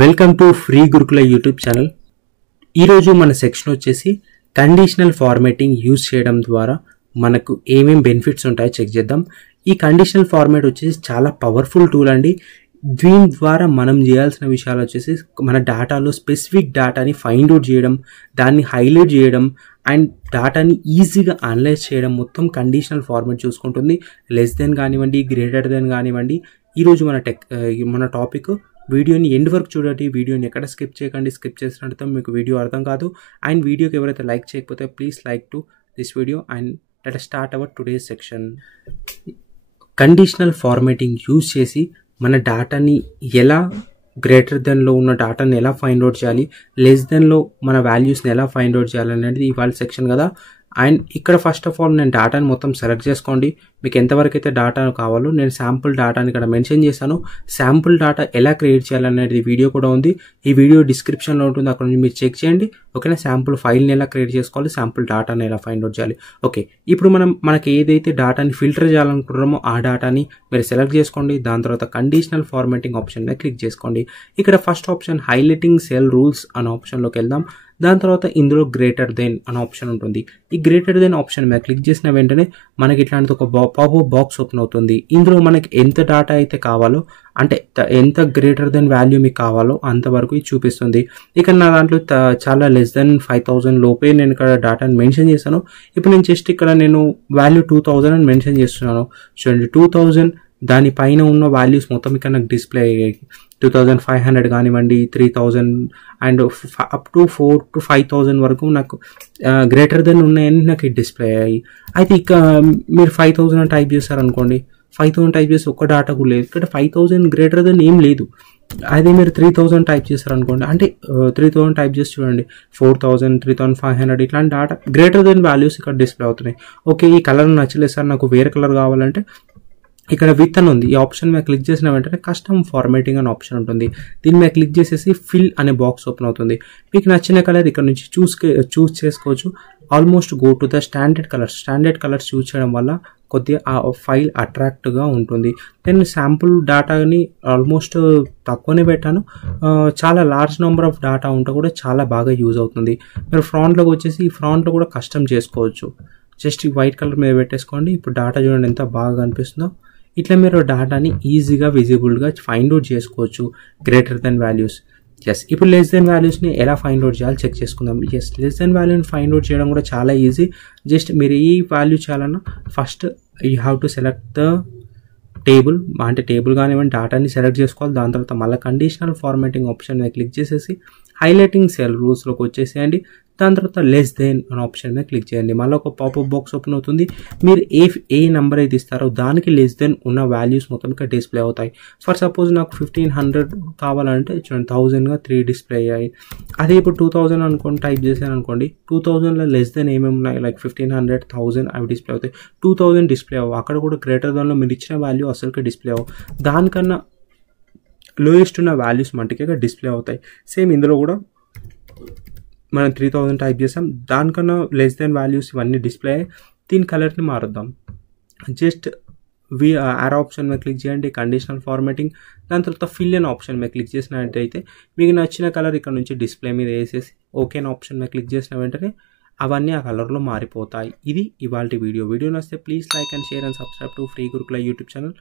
Welcome to free గురుకుల YouTube channel. ఈరోజు మన సెక్షన్ వచ్చేసి కండిషనల్ ఫార్మాటింగ్ యూజ్ చేయడం ద్వారా మనకు ఏమేం బెనిఫిట్స్ ఉంటాయో చెక్ చేద్దాం. ఈ కండిషనల్ ఫార్మాట్ వచ్చేసి చాలా పవర్ఫుల్ టూల్ అండి. దీని ద్వారా మనం చేయాల్సిన విషయాలు వచ్చేసి మన డేటాలో స్పెసిఫిక్ డేటాని ఫైండ్ అవుట్ చేయడం, దాన్ని హైలైట్ చేయడం అండ్ డేటాని ఈజీగా అనలైజ్ చేయడం మొత్తం కండిషనల్ ఫార్మాట్ చూసుకుంటుంది. లెస్ దెన్ కానివ్వండి, గ్రేటర్ దెన్ కానివ్వండి. ఈరోజు మన టాపిక్. వీడియోని ఎండ్ వరకు చూడండి. వీడియోని ఎక్కడ స్కిప్ చేయకండి. స్కిప్ చేసినట్టు మీకు వీడియో అర్థం కాదు. అండ్ వీడియోకి ఎవరైతే లైక్ చేయకపోతే please like to this video and let us start our today's section. Conditional formatting use చేసి మన డేటాని ఎలా గ్రేటర్ దెన్లో ఉన్న డేటాని ఎలా ఫైండ్ అవుట్ చేయాలి, లెస్ దెన్లో మన వాల్యూస్ని ఎలా ఫైండ్ అవుట్ చేయాలి అనేది ఇవాళ సెక్షన్ కదా. అండ్ ఇక్కడ ఫస్ట్ ఆఫ్ ఆల్ నేను డేటాని మొత్తం సెలెక్ట్ చేసుకోండి. మీకు ఎంతవరకు అయితే డేటా కావాలో నేను శాంపుల్ డేటాని ఇక్కడ మెన్షన్ చేశాను. శాంపుల్ డేటా ఎలా క్రియేట్ చేయాలనేది వీడియో కూడా ఉంది. ఈ వీడియో డిస్క్రిప్షన్లో ఉంటుంది, అక్కడ నుంచి మీరు చెక్ చేయండి. ఓకేనా. శాంపుల్ ఫైల్ని ఎలా క్రియేట్ చేసుకోవాలి, శాంపుల్ డేటాని ఎలా ఫైండ్ అవుట్ చేయాలి. ఓకే, ఇప్పుడు మనకి ఏదైతే డేటాని ఫిల్టర్ చేయాలనుకుంటున్నామో ఆ డేటాని మీరు సెలెక్ట్ చేసుకోండి. దాని తర్వాత కండిషనల్ ఫార్మాటింగ్ ఆప్షన్ మీద క్లిక్ చేసుకోండి. ఇక్కడ first option highlighting cell rules అనే ఆప్షన్లోకి వెళ్దాం. దాని తర్వాత ఇందులో గ్రేటర్ దెన్ అనే ఆప్షన్ ఉంటుంది. ఈ గ్రేటర్ దెన్ ఆప్షన్ మీద క్లిక్ చేసిన వెంటనే మనకి ఇట్లాంటి ఒక పాపప్ బాక్స్ ఓపెన్ అవుతుంది. ఇందులో మనకి ఎంత డేటా అయితే కావాలో, అంటే ఎంత గ్రేటర్ దెన్ వాల్యూ మీకు కావాలో అంతవరకు ఇది చూపిస్తుంది. ఇక్కడ నా దాంట్లో చాలా లెస్ దెన్ 5000 లోపే నేను ఇక్కడ డేటాని మెన్షన్ చేశాను. ఇప్పుడు నేను జస్ట్ ఇక్కడ నేను వాల్యూ 2000 అని మెన్షన్ చేస్తున్నాను. చూడండి, 2000 దానిపైన ఉన్న వాల్యూస్ మొత్తం ఇక్కడ నాకు డిస్ప్లే అయ్యాయి. 2500 కానివ్వండి, 3000 అండ్ అప్ టు 4 to 5000 వరకు నాకు గ్రేటర్ దెన్ ఉన్నాయని నాకు డిస్ప్లే అయ్యాయి. అయితే ఇక మీరు 5000 టైప్ చేశారనుకోండి, 5000 టైప్ చేసి ఒక్క డేటా కూడా లేదు. ఇక్కడ 5000 గ్రేటర్ దెన్ ఏం లేదు. అదే మీరు 3000 టైప్ చేశారనుకోండి, అంటే 3000 టైప్ చేసి చూడండి, 4000, 3500 ఇట్లాంటి డేటా గ్రేటర్ దెన్ వాల్యూస్ ఇక్కడ డిస్ప్లే అవుతున్నాయి. ఓకే, ఈ కలర్ నచ్చలేదు సార్, నాకు వేరే కలర్ కావాలంటే ఇక్కడ విత్ అని ఉంది. ఈ ఆప్షన్ మీద క్లిక్ చేసిన వెంటనే కస్టమ్ ఫార్మాటింగ్ అనే ఆప్షన్ ఉంటుంది. దీని మీద క్లిక్ చేసేసి ఫిల్ అనే బాక్స్ ఓపెన్ అవుతుంది. మీకు నచ్చిన కలర్ ఇక్కడ నుంచి చూస్ చేసుకోవచ్చు. Almost go to the standard colours చూస్ చేయడం వల్ల కొద్దిగా ఆ ఫైల్ అట్రాక్ట్గా ఉంటుంది. నేను శాంపుల్ డేటాని ఆల్మోస్ట్ తక్కువనే పెట్టాను. చాలా లార్జ్ నెంబర్ ఆఫ్ డేటా ఉంటే కూడా చాలా బాగా యూజ్ అవుతుంది. మీరు ఫ్రాంట్లోకి వచ్చేసి ఈ ఫ్రాంట్లో కూడా కస్టమ్ చేసుకోవచ్చు. జస్ట్ ఈ వైట్ కలర్ మీద పెట్టేసుకోండి. ఇప్పుడు డేటా చూడండి ఎంత బాగా కనిపిస్తుందో. ఇట్లా మీరు డేటాని ఈజీగా విజిబుల్గా ఫైండ్ అవుట్ చేసుకోవచ్చు గ్రేటర్ దెన్ వాల్యూస్. ఎస్, ఇప్పుడు లెస్ దెన్ వాల్యూస్ని ఎలా ఫైండ్ అవుట్ చేయాలి చెక్ చేసుకుందాం. ఎస్, లెస్ దెన్ వాల్యూని ఫైండ్ అవుట్ చేయడం కూడా చాలా ఈజీ. జస్ట్ మీరు ఈ వాల్యూ చేయాలన్నా first you have to select the table, అంటే టేబుల్ కానివ్వండి డేటాని సెలెక్ట్ చేసుకోవాలి. దాని తర్వాత మళ్ళీ కండిషనల్ ఫార్మాటింగ్ ఆప్షన్ మీద క్లిక్ చేసేసి హైలైటింగ్ సెల్ రూల్స్లోకి వచ్చేసేయండి. దాని తర్వాత లెస్ దెన్ అనే ఆప్షన్ మీద క్లిక్ చేయండి. మళ్ళీ ఒక పాపప్ బాక్స్ ఓపెన్ అవుతుంది. మీరు ఏ నెంబర్ అయితే ఇస్తారో దానికి లెస్ దెన్ ఉన్న వాల్యూస్ మొత్తం ఇక్కడ డిస్ప్లే అవుతాయి. ఫర్ సపోజ్ నాకు 1500 కావాలంటే చూడండి 1000గా 3 డిస్ప్లే అయ్యాయి. అదే ఇప్పుడు 2000 అనుకోండి టైప్ చేశాను అనుకోండి, 2000లో లెస్ దెన్ ఏమేమి ఉన్నాయి, లైక్ 1500, 1000 అవి డిస్ప్లే అవుతాయి. 2000 డిస్ప్లే అవ్వవు. అక్కడ కూడా గ్రేటర్ దాన్లో మీరు ఇచ్చిన వాల్యూ అసలుకి డిస్ప్లే అవ్వవు. దానికన్నా లోయెస్ట్ ఉన్న వాల్యూస్ మట్టుకే డిస్ప్లే అవుతాయి. సేమ్ ఇందులో కూడా మనం 3000 టైప్ చేసాం, దానికన్నా లెస్ దెన్ వాల్యూస్ ఇవన్నీ డిస్ప్లే అయ్యాయి. దీని కలర్ని మారుద్దాం. జస్ట్ ఆర్ ఆప్షన్ మీద క్లిక్ చేయండి, కండిషనల్ ఫార్మాటింగ్. దాని తర్వాత ఫిల్ అనే ఆప్షన్ మీద క్లిక్ చేసినట్టయితే మీకు నచ్చిన కలర్ ఇక్కడ నుంచి డిస్ప్లే మీద వేసేసి ఓకే అనే ఆప్షన్ మీద క్లిక్ చేసిన వెంటనే అవన్నీ ఆ కలర్లో మారిపోతాయి. ఇది ఇవాళ వీడియో నచ్చితే please like and share and subscribe to free గురుకుల యూట్యూబ్ ఛానల్.